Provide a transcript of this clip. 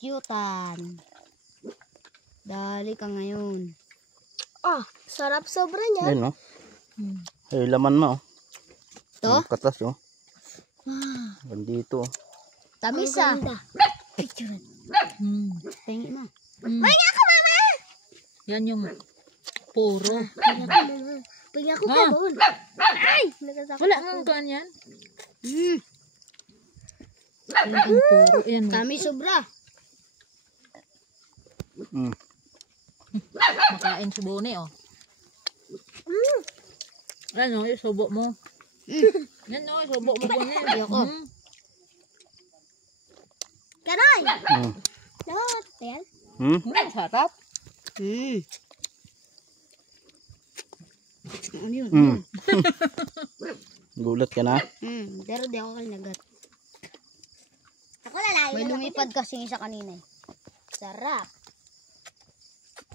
Kyutan. Dali ka ngayon. Ah, sarap sobra niya. Ayun, oh. Ay, laman mo, oh. To? Ang katas, oh. Bandito, oh. Tamis Ang ah. ganda. Tingi mo. Yan yung puro. Pagyan ko ka doon. Ay! Nagatakot Wala ako. nga ganyan. Mm. Yan ang puro. Yan. Tamis sobra. Mm. Makain si Bonnie, oh. Ano, isubo mo. Yan, oh, isubo mo, Bonnie. Ayoko. Karay! Mm. Lahat, yan. Sarap. Ano yun? Mm. Gulat ka na? Pero di ako kinagat. Ako lalayo. May lumipad kasi isa kanina eh. Sarap.